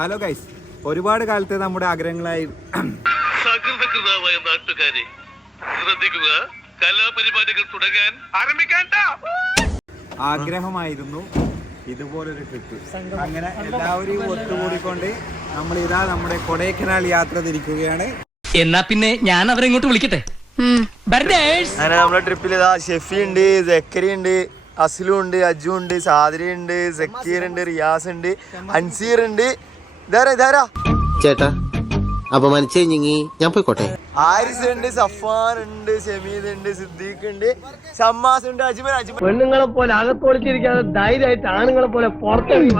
Hello guys, ഒരുപാട് കാലത്തെ നമ്മുടെ ആഗ്രഹങ്ങളായി സകൃതകൃതമായ നാട്ടുകാരെ ശ്രദ്ധിക്കുക, കലാപരിപാടികൾ തുടങ്ങാൻ ആരംഭിക്കാൻ ആഗ്രഹമായിരുന്നു ഇതുപോലൊരു ട്രിപ്പ്. അങ്ങനെ എല്ലാവരും ഒത്തുകൂടിക്കൊണ്ട് നമ്മൾ ഇതാ നമ്മുടെ കൊടൈക്കനാൽ യാത്ര തിരിക്കുകയാണ്. എന്നാ പിന്നെ ഞാൻ അവരെ ഇങ്ങോട്ട് വിളിക്കട്ടെ. അങ്ങനെ നമ്മുടെ ട്രിപ്പിൽ ഇതാ ഷെഫി ഉണ്ട്, ജക്കരി ഉണ്ട്, അസ്ലു ഉണ്ട്, അജു ഉണ്ട്, സാദരി ഉണ്ട്, സക്കീർ ഉണ്ട്, റിയാസ് ഉണ്ട്, അൻസീർ ഉണ്ട്. ഇതാരാ ചേട്ടാ അപമാനിച്ചു കഴിഞ്ഞെങ്കിൽ ഞാൻ പോയിക്കോട്ടെ. ആരിസ് ഉണ്ട്, സഫാൻ ഉണ്ട്, ഷമീദ് ഉണ്ട്, സിദ്ദീഖ് ഉണ്ട്, ഷമ്മാസ് ഉണ്ട്, അജ്മൽ പെണ്ണുങ്ങളെ പോലെ അകത്തൊളിച്ചിരിക്കാതെ ധൈര്യമായിട്ട് ആണുങ്ങളെ പോലെ പുറത്തിറങ്ങിയ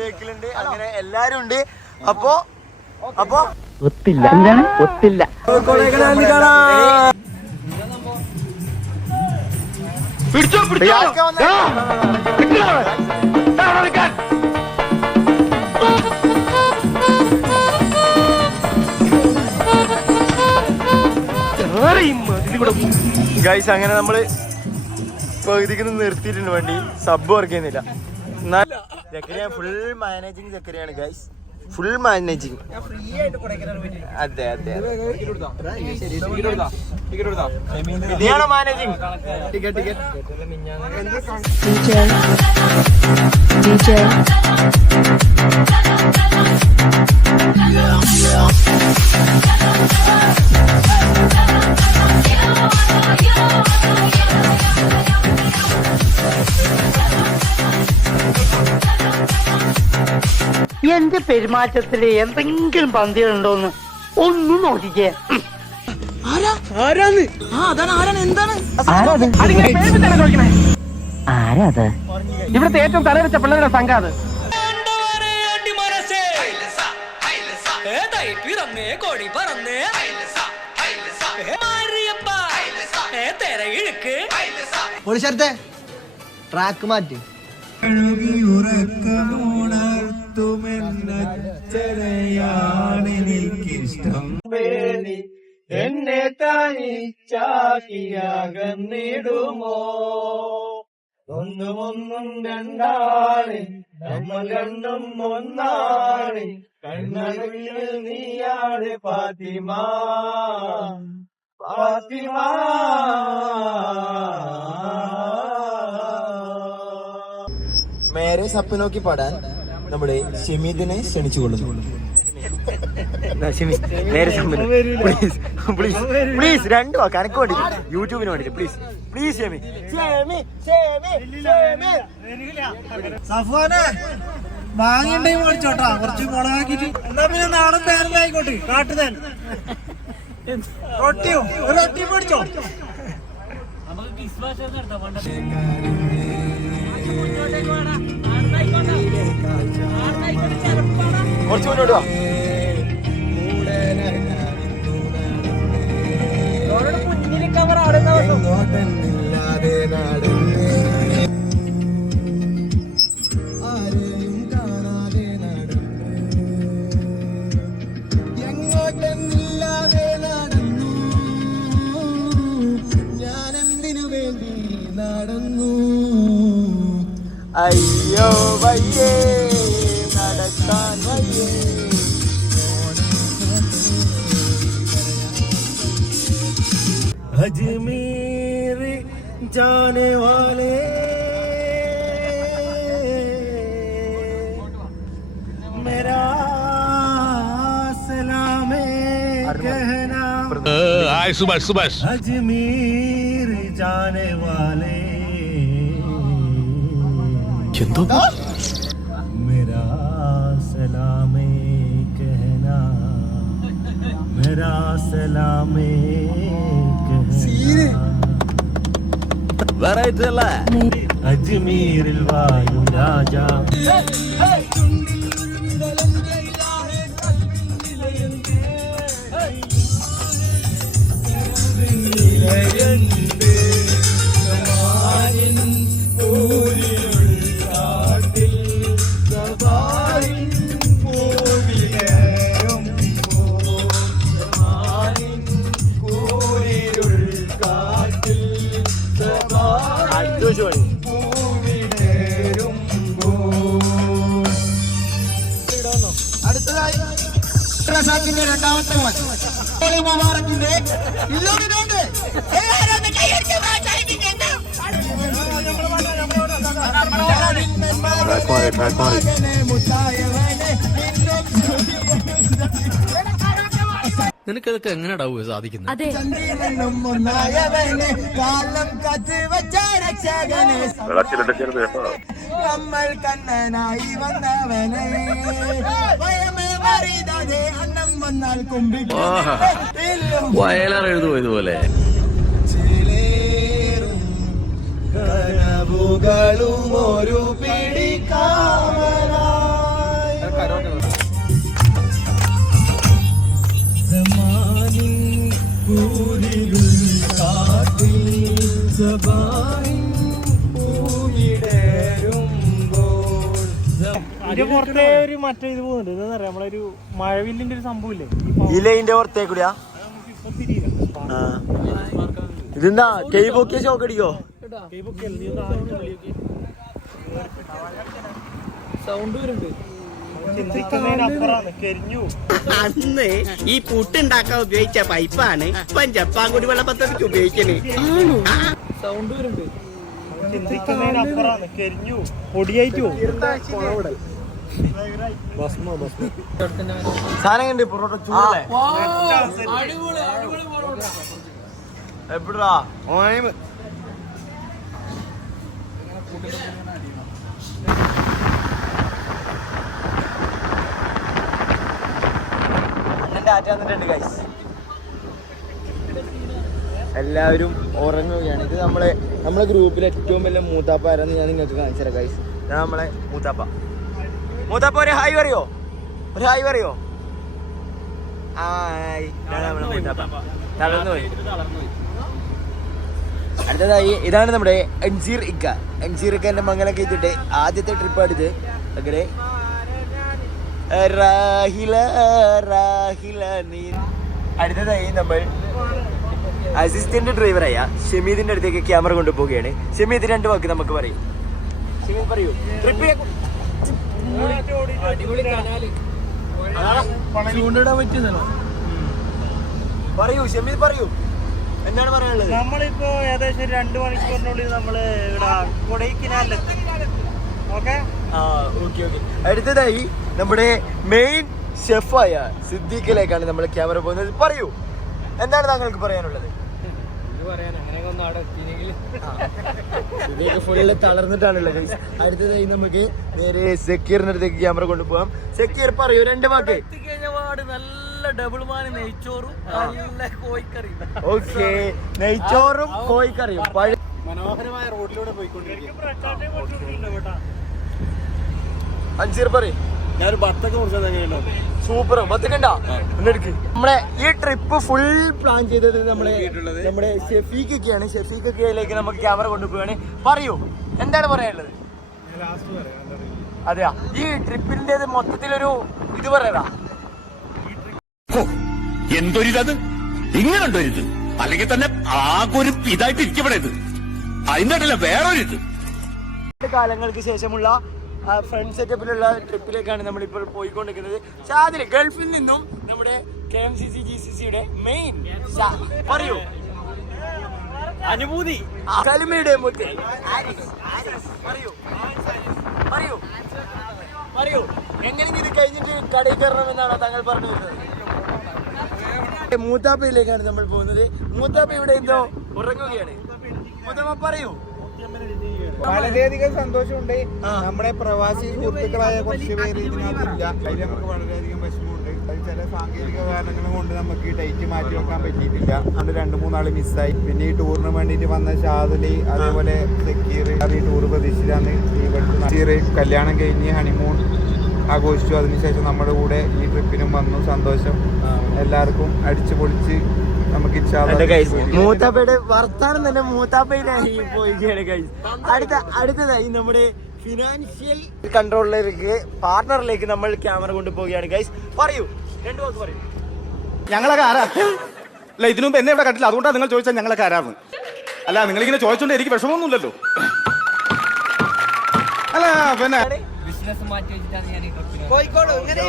ബേക്കിലുണ്ട്. അങ്ങനെ എല്ലാരും ഉണ്ട്. അപ്പോ ഒത്തില്ല എന്താണ് ഒത്തില്ല. ഗൈസ് അങ്ങനെ നമ്മള് പകുതിക്ക് നിർത്തിയിട്ടുണ്ട് വണ്ടി. സബ് വർക്ക് ചെയ്യുന്നില്ല. എന്നാൽ ഫുൾ മാനേജിങ് ചക്കരയാണ് ഗൈസ്, ഫുൾ മാനേജിങ്. അതെ ഇതാണ് മാനേജിങ്. എന്റെ പെരുമാറ്റത്തില് എന്തെങ്കിലും പന്തികളുണ്ടോന്ന് ഒന്നും നോക്കിക്കേ. ആരാത്? ഇവിടുത്തെ ഏറ്റവും തലവെച്ച പിള്ളേരുടെ സംഘം അത്. പോലീസത്തെ ട്രാക്ക് മാറ്റി. എന്നെ തനിച്ചാക്കിയാകുന്നിടുമോ? ഒന്നും രണ്ടാണ്, നമ്മൾ രണ്ടും ഒന്നാണ്. കണ്ണുകളിൽ നീയാണ് ഫാത്തിമ. മേരെ സപ്പനോക്കി പാടാൻ നമ്മുടെ ഷമീദിനെ ക്ഷണിച്ചുകൊള്ളുന്നു. പ്ലീസ് രണ്ടു വാക്ക് എനക്ക് വേണ്ടി, യൂട്യൂബിന് വേണ്ടിട്ട് പ്ലീസ് ഷമി. സഫാനെ വാങ്ങിണ്ടേ മേടിച്ചോട്ടാ, കുറച്ച് മുളകാക്കിട്ട്. എന്നാ പിന്നെ നാടൻ തേരലായിക്കോട്ടെ, കാട്ടുതേൻ. റൊട്ടിയോ ഒരു റൊട്ടി മേടിച്ചോ. കുറച്ച് മുന്നോട്ട് വാ. അയ്യോ വയ്യേ നടക്കാൻ വയ്യേ. अजमेर जाने वाले मेरा सलाम कहना. सुबह अजमेर जाने वाले मेरा सलाम कहना, मेरा सलाम അജ്മീരിൽ വായു രാജ. റസാഖിന്റെ രണ്ടാമത്തെ മോൻ മുബാറക്കിന്റെ ഇല്ലോമിനുണ്ട്. നിനക്കതൊക്കെ എങ്ങനെയാ സാധിക്കുന്നത്? അതെ കാലം കത്ത് വെച്ച രക്ഷകനെ നമ്മൾ കണ്ണനായി വന്നവനെ അന്നം വന്നാൽ കുമ്പിട്ട് വയലാർ എഴുതുപോയതുപോലെ കനവുകളും ഒരു പിടിക്കാമലായി സമാനി കൂരിരുൾ കാട്ടിൽ സബായിൻ പൂവിടരുമ്പോൾ. ഇതിന്റെ പുറത്തെ ഒരു മറ്റേ ഇത് പോകുന്നുണ്ട്. എന്താ പറയാ, നമ്മളൊരു മഴവില്ലിന്റെ ഒരു സംഭവം ഇല്ലേ ഈ ലൈനിന്റെ പുറത്തേക്കൂടിയാ? ഇതെന്താ കൈ പൊക്കിയ ഷോക്ക് അടിക്കോ? സൗണ്ട് വരുന്നുണ്ട്. ചിന്തിക്കുന്നതിനപ്പുറമാണ്. കരിഞ്ഞു. അന്ന് ഈ പുട്ടുണ്ടാക്കാൻ ഉപയോഗിച്ച പൈപ്പാണ് ഇപ്പൊ ജപ്പാൻ കുടിവെള്ള പദ്ധതിക്ക് ഉപയോഗിക്കുന്നത്. സൗണ്ട് വരുന്നുണ്ട്. ചിന്തിക്കുന്നതിനപ്പുറമാണ്. കരിഞ്ഞു. പൊടിയായിട്ട് പോകും. സാധനം കണ്ട് പൊറോട്ട ചൂടല്ലേ? എവിടാ എല്ലാവരും ഉറങ്ങുകയാണ്. ഇത് നമ്മളെ ഗ്രൂപ്പിലെ ഏറ്റവും വലിയ മൂത്താപ്പ ആരാന്ന് ഞാൻ നിങ്ങൾക്ക് കാണിച്ചു തരാം ഗൈസ്. ഞാൻ നമ്മളെ മൂത്താപ്പ ഒരു ഹായ് പറയോ? ഒരു ഹായ് പറയോ? ഹായ്. നമ്മളെ മൂത്താപ്പ തളർന്നു പോയി. അടുത്തതായി ഇതാണ് നമ്മുടെ അൻസീർ ഇക്കന്റെ മംഗലൊക്കെ എത്തിയിട്ട് ആദ്യത്തെ ട്രിപ്പ് എടുത്ത് അങ്ങനെ അടുത്തതായി നമ്മൾ അസിസ്റ്റന്റ് ഡ്രൈവറായ ഷമീദിന്റെ അടുത്തേക്ക് ക്യാമറ കൊണ്ടുപോവുകയാണ്. ഷമീദ് രണ്ട് വാക്ക് നമുക്ക് പറയും. ഷമീദ് പറയൂ. ട്രിപ്പ് പറയൂ ഷമീദ് പറയൂ, എന്താണ് പറയാനുള്ളത്? നമ്മളിപ്പോ ഏകദേശം 2 മണിക്കൂറിനുള്ളിൽ നമ്മള് ഇവിടെ കൊടൈക്കനാലിലെത്തി. ഓക്കെ. അടുത്തതായി നമ്മുടെ മെയിൻ ഷെഫായ സിദ്ദീഖിലേക്കാണ് നമ്മൾ ക്യാമറ പോകുന്നത്. പറയൂ, എന്താണ് താങ്കൾക്ക് പറയാനുള്ളത്? ഫുള്ള് തളർന്നിട്ടാണുള്ളത്. അടുത്തതായി നമുക്ക് നേരെ സക്കീറിന്റെ അടുത്തേക്ക് ക്യാമറ കൊണ്ടുപോകാം. സക്കീർ പറയൂ 2 വാക്ക്. നല്ല ഡബിൾ മാന് നെയ്ച്ചോറും നല്ല കോഴിക്കറിയും. ഓക്കെ, നെയ്ച്ചോറും കോഴിക്കറിയും. മനോഹരമായ റോഡിലൂടെ പോയിക്കൊണ്ടിരിക്കും. അൻസീർ പറയും. ഞാനൊരു ബത്തൊക്കെ മുറിച്ചത് എങ്ങനെയുണ്ടോ? സൂപ്പർ. ബത്തക്കണ്ട നമ്മളെ ഈ ട്രിപ്പ് ഫുൾ പ്ലാൻ ചെയ്തത് നമ്മുടെ ഷെഫീഖൊക്കെയാണ്. ഷെഫീഖിലേക്ക് നമുക്ക് ക്യാമറ കൊണ്ടുപോവാണ്. പറയൂ, എന്താണ് പറയാനുള്ളത്? അതെയാ, ഈ ട്രിപ്പിന്റെ മൊത്തത്തിലൊരു ഇത് പറയാ. എന്തൊരിതത്, ഇങ്ങനെണ്ടൊരിത്, അല്ലെങ്കിൽ തന്നെ ആകെ ഒരു ഇതായിട്ട് ഇരിക്കപ്പെടരുത്. അതിന്റെ ഇടയില വേറൊരിത്. കാലങ്ങൾക്ക് ശേഷമുള്ള ഫ്രണ്ട് സെറ്റപ്പിലുള്ള ട്രിപ്പിലേക്കാണ് നമ്മളിപ്പോൾ പോയിക്കൊണ്ടിരിക്കുന്നത്. ഷാദിൽ ഗൾഫിൽ നിന്നും നമ്മുടെ KMCC GCCയുടെ മെയിൻ പറയൂ അനുഭൂതി. കലിമയുടെ മുത്ത് പറയൂ എങ്ങനെയെങ്കിലും ഇത് കഴിഞ്ഞിട്ട് കടയിൽ കയറണമെന്നാണോ താങ്കൾ പറഞ്ഞു വരുന്നത്? മൂത്താപ്പയിലേക്കാണ് നമ്മൾ പോകുന്നത്. മൂത്താപ്പ ഇവിടെ എന്തോ ഉറങ്ങുകയാണ്. മൂത്താപ്പ പറയൂ. വളരെയധികം സന്തോഷമുണ്ട്. നമ്മുടെ പ്രവാസി സുഹൃത്തുക്കളായ കുറച്ച് പേര് ഇതിനകത്തില്ല. അതിൽ നമുക്ക് വളരെയധികം വിഷമമുണ്ട്. അത് ചില സാങ്കേതിക കാരണങ്ങൾ കൊണ്ട് നമുക്ക് ഡേറ്റ് മാറ്റി വെക്കാൻ പറ്റിയിട്ടില്ല. അത് 2-3 ആള് മിസ്സായി. പിന്നെ ഈ ടൂറിന് വേണ്ടിയിട്ട് വന്ന ഷാദലി, അതേപോലെ സക്കീർ, അത് ഈ ടൂർ പ്രതീക്ഷിച്ചാണ് ഈ കല്യാണം കഴിഞ്ഞ് ഹണിമൂൺ ആഘോഷിച്ചു. അതിനുശേഷം നമ്മുടെ കൂടെ ഈ ട്രിപ്പിനും വന്നു. സന്തോഷം. എല്ലാവർക്കും അടിച്ചു പൊളിച്ച് നമുക്ക് മൂത്താപ്പയുടെ വർത്താനം തന്നെ മൂത്താപ്പയിലായി പോയിക്കാണ് ഗൈസ്. അടുത്തതായി നമ്മുടെ ഫിനാൻഷ്യൽ കൺട്രോളിലേക്ക് പാർട്ണറിലേക്ക് നമ്മൾ ക്യാമറ കൊണ്ടുപോവുകയാണ് ഗൈസ്. പറയൂ, 2 വാക്ക് പറയൂ. ഞങ്ങളൊക്കെ ആരാ? അല്ല, ഇതിനു മുമ്പ് എന്നെ ഇവിടെ കണ്ടില്ല, അതുകൊണ്ടാണ് നിങ്ങൾ ചോദിച്ചാൽ ഞങ്ങളൊക്കെ ആരാന്ന്. അല്ല, നിങ്ങളിങ്ങനെ ചോദിച്ചോണ്ട് എനിക്ക് വിഷമമൊന്നുമില്ലല്ലോ. അല്ല, പിന്നെ ബിസിനസ് മാറ്റി വെച്ചിട്ടാണ് ഞാൻ ഈ ട്രിപ്പിന് കോഴിക്കോട് ഇങ്ങനെ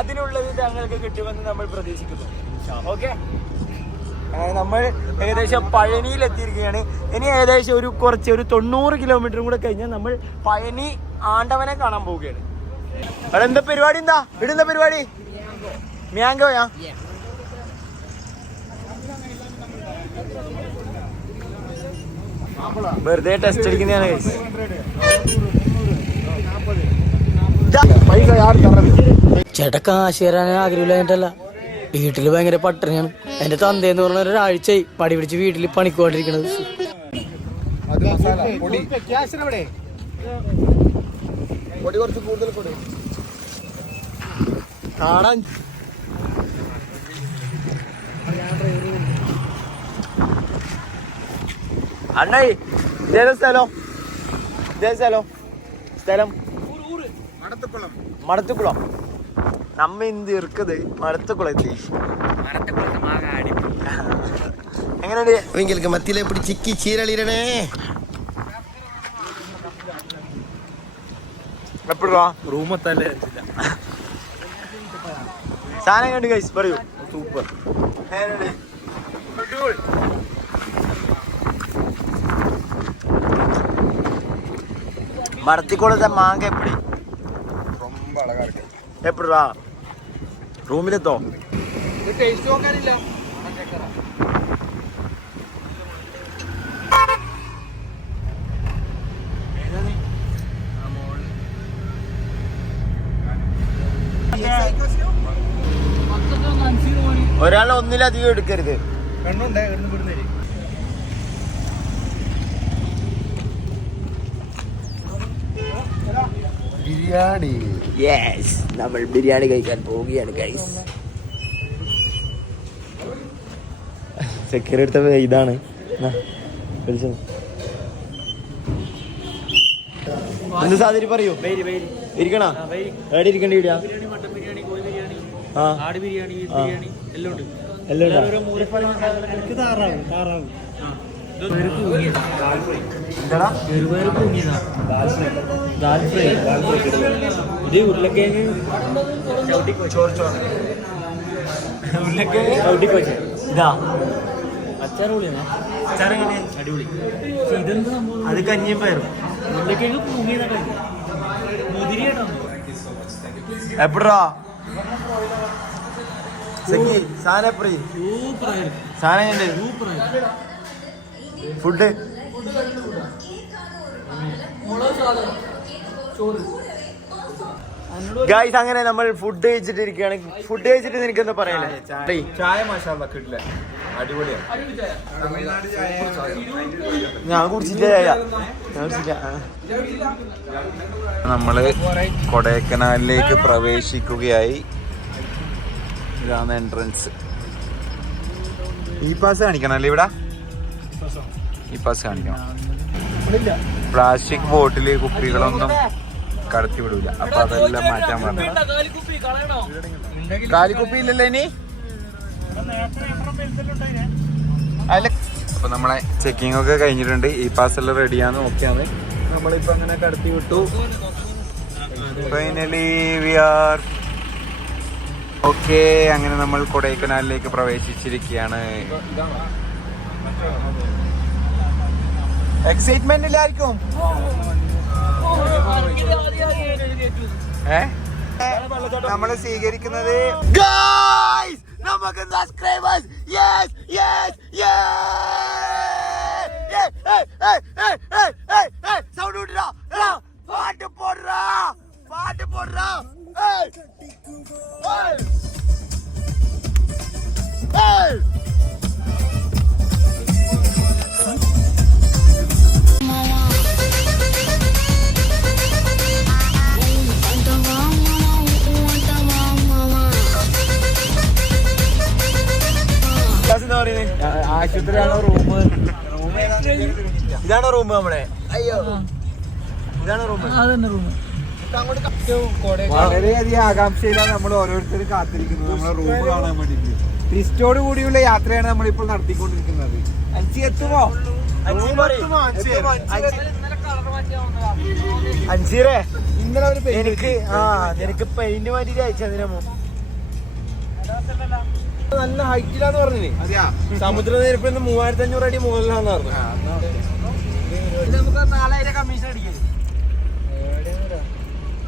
അതിനുള്ളത് താങ്കൾക്ക് കിട്ടുമെന്ന് നമ്മൾ പ്രതീക്ഷിക്കുന്നു. ഓക്കെ, നമ്മൾ ഏകദേശം പഴനിയിൽ എത്തിയിരിക്കുകയാണ്. ഇനി ഏകദേശം ഒരു 90 കിലോമീറ്ററും കൂടെ കഴിഞ്ഞാൽ നമ്മൾ പഴനി ആണ്ടവനെ കാണാൻ പോവുകയാണ്. അവിടെ എന്താ പരിപാടി? ഇടുന്ന പരിപാടി മ്യാങ്കോയാ? വെറുതെ ടെസ്റ്റ് അടിക്കുന്നതാണ്. ചേട്ടാ കാശ് തരാൻ ആഗ്രഹമില്ല. വീട്ടില് ഭയങ്കര പട്ടിണിയാണ്. എന്റെ തന്തേന്ന് പറഞ്ഞ ഒരാഴ്ചയായി പടി പിടിച്ച് വീട്ടിൽ പണിക്കൊണ്ടിരിക്കണത്. കാണാൻ അണ്ണായി ഇതേതാ സ്ഥലം? മടത്തുക്കുളം. നമ്മ ഇന്ത് ഇറുക്കത് മടത്തുക്കുളത്തി. എങ്ങനെയുണ്ട്? ഇവങ്ങൾക്ക് മത്തിയിലെ പിടി ചിക്കി ചീരളിരണേ. എപ്പോഴാ റൂമത്തല്ലേ സാധനം കണ്ട് കഴിച്ച് പറയൂ. സൂപ്പർ. മടത്തിക്കുളത്തെ മാങ്ക എപ്പോഴാ റൂമിലെത്തോ? ടേസ്റ്റ് നോക്കാനില്ല. ഒരാൾ ഒന്നിലധികം എടുക്കരുത്. ബിരിയാണി. യെസ്, നമ്മൾ ബിരിയാണി കഴിക്കാൻ പോവുകയാണ് ഗൈസ്. സെക്യൂരിറ്റി എടുത്ത ഇതാണ്. എന്ത് സാധനം പറയൂ? ഇരിക്കണ എവിടെ ഇരിക്കേണ്ടി വരിക? അത് കഞ്ഞിയും പയറും. എപ്പടാ ഫുഡ് ഗായ്സ്, അങ്ങനെ നമ്മൾ ഫുഡ് കഴിച്ചിട്ടിരിക്കുകയാണ്. ഫുഡ് കഴിച്ചിട്ട് നിനക്ക് എന്താ പറയാ? ചായ മാഷാഅല്ലാ കിട്ടില്ല, അടിപൊളിയാണ്. ഞാൻ കുടിച്ചില്ല. നമ്മള് കൊടൈക്കനാലിലേക്ക് പ്രവേശിക്കുകയായി. ഇതാണ് എൻട്രൻസ്. ഈ പാസ് കാണിക്കണം അല്ലേ? ഇവിടെ ഈ പാസ് കാണിക്കണം. പ്ലാസ്റ്റിക് ബോട്ടില് കുപ്പികളൊന്നും കടത്തി വിടൂല. അപ്പൊ അതെല്ലാം മാറ്റാൻ പറഞ്ഞു. കാലിക്കുപ്പി ഇല്ലല്ലോ ഇനി. അപ്പൊ നമ്മളെ ചെക്കിംഗ് ഒക്കെ കഴിഞ്ഞിട്ടുണ്ട്. ഈ പാസ് എല്ലാം റെഡിയാന്ന് നോക്കിയാണ്. നമ്മളിപ്പോ അങ്ങനെ കടത്തി വിട്ടു. Finally we are okay. അങ്ങനെ നമ്മൾ കൊടൈക്കനാലിലേക്ക് പ്രവേശിച്ചിരിക്കുകയാണ്. എക്സൈറ്റ്മെന്റ് ഇല്ലായിരിക്കും. നമ്മള് സ്വീകരിക്കുന്നത് നമുക്ക് സബ്സ്ക്രൈബേഴ്സ്. യെസ് യെസ് സൗണ്ട് വിടുറാ. പാട്ട് പോടുറാ. ആശുപത്രിയാണോ റൂം? ഇതാണോ റൂം നമ്മളെ? അയ്യോ, ഇതാണോ റൂം? വളരെയധികം ആകാംക്ഷയിലാണ് നമ്മൾ ഓരോരുത്തരും കാത്തിരിക്കുന്നത് നമ്മളെ റൂം കാണാൻ വേണ്ടിട്ട്. ട്വിസ്റ്റോട് കൂടിയുള്ള യാത്രയാണ് നമ്മളിപ്പോൾ നടത്തിക്കൊണ്ടിരിക്കുന്നത്. അഞ്ചി എത്തുമോ? അഞ്ചീറേ, ഇന്നലെ അവര് നിനക്ക് പെയിന്റ് മാറ്റിട്ട് അയച്ചതിനോ നല്ല ഹൈറ്റിലാന്ന് പറഞ്ഞില്ലേ? അതെയാ, സമുദ്രനിരപ്പ് 3500 അടി മുകളിലാന്ന് പറഞ്ഞു. നമുക്ക് നാളെ കമ്മീഷൻ അടിക്കും.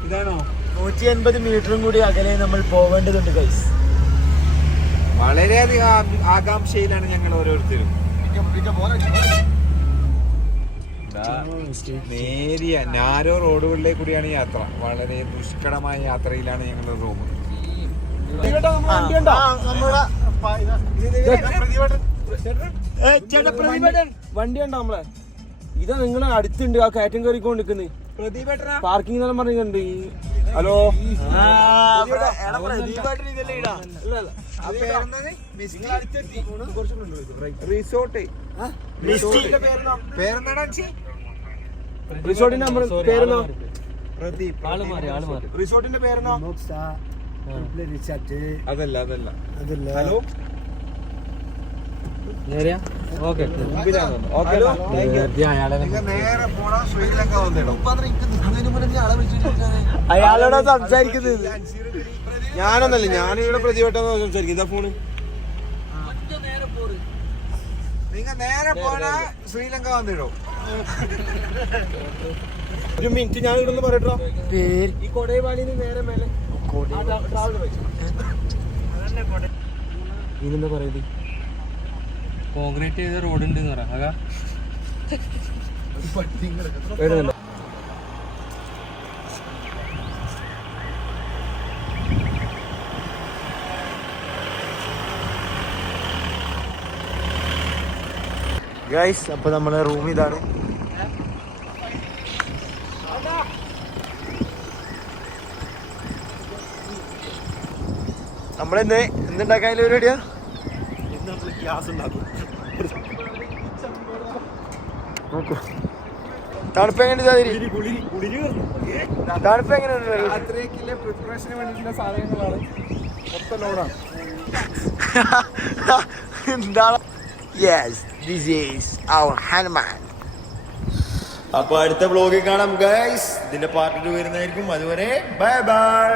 ഇതാണോ? 180 മീറ്ററും കൂടി അകലെ നമ്മൾ പോവേണ്ടതുണ്ട് ഗൈസ്. വളരെയധികം ആകാംക്ഷയിലാണ് ഞങ്ങൾ ഓരോരുത്തരും. നേരിയ നാരോ റോഡുകളിലേക്ക് കൂടിയാണ് യാത്ര. വളരെ ദുഷ്കരമായ യാത്രയിലാണ് ഞങ്ങളുടെ റൂം. വണ്ടി ഉണ്ടോ നമ്മളെ? ഇതാ നിങ്ങളെ അടുത്തുണ്ട് ആ കയറ്റം കയറിക്കൊണ്ട് നിൽക്കുന്നത്. പാർക്കിംഗ് എന്നെല്ലാം പറഞ്ഞിട്ടുണ്ട്. ഹലോ റിസോർട്ട് റിസോർട്ടിന്റെ പേരെന്നോ? പ്രദീപ്. റിസോർട്ടിന്റെ പേരെന്നോ? അതല്ല. ഹലോ, നേരെ പോണ ശ്രീലങ്ക വന്നിടും. അയാളോടാ സംസാരിക്കുന്നത്. ഞാനൊന്നല്ല, ഞാനിവിടെ പ്രതിവട്ടം സംസാരിക്കും. ഇതാ ഫോണ്. നിങ്ങൾ നേരെ പോണ ശ്രീലങ്ക വന്നിടും. ഒരു മിനിറ്റ് ഞാൻ ഇവിടെ ഒന്ന് പറയട്ടോ. ഈ കൊടൈവാലിന്ന് നേരെ മേലെ ഇതെന്താ പറയുന്നത്? കോൺക്രീറ്റ് ചെയ്ത റോഡ് ഉണ്ട് പറയാം. ഗൈസ്, അപ്പൊ നമ്മളെ റൂം ഇതാണ്. നമ്മളെന്ത് എന്തുണ്ടാക്കാൻ പരിപാടിയാ? ഗ്യാസ് ഉണ്ടാക്കും. നോക്കൂ, തണുപ്പ് എങ്ങനെയുണ്ട്? തണുപ്പ് എങ്ങനെയുണ്ട്? രാത്രിക്കുള്ള പ്രിപ്പറേഷന് വേണ്ടിയിട്ടുള്ള സാധനങ്ങളാണ്. മൊത്തം ലോഡാണ്. എന്താണ്? Yes, this is our Hanuman. അപ്പൊ അടുത്ത വ്ലോഗിൽ കാണാം ഗൈസ്. ഇതിന്റെ പാർട്ട് 2 വരുന്നതായിരിക്കും. അതുവരെ ബൈ ബൈ.